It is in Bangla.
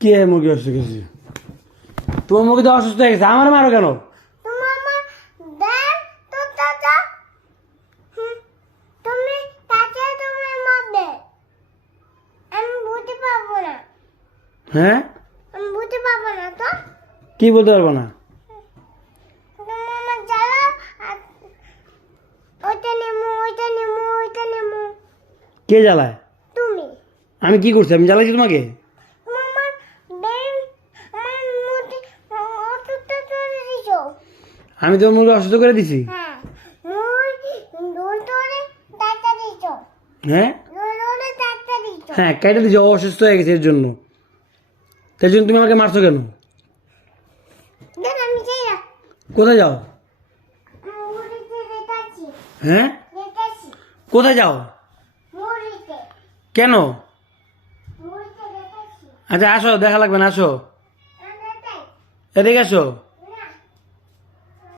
কে মুরগি অসুস্থ গেছে? তোমার মুরগি তো অসুস্থ হয়ে গেছে, আমার মারো কেন? হ্যাঁ, কি বলতে পারবো না? কে জ্বালায়? আমি কি করছি? আমি জ্বালাইছি তোমাকে? আমি তোমার মুরগি অসুস্থ করে দিছি? হ্যাঁ হ্যাঁ, কেটে দিছি, অসুস্থ হয়ে গেছে এর জন্য। তার জন্য তুমি আমাকে মারছো কেন? কোথায় যাও? হ্যাঁ, কোথায় যাও? কেন? আচ্ছা আসো, দেখা লাগবে না, আসো, এদিকে আসো।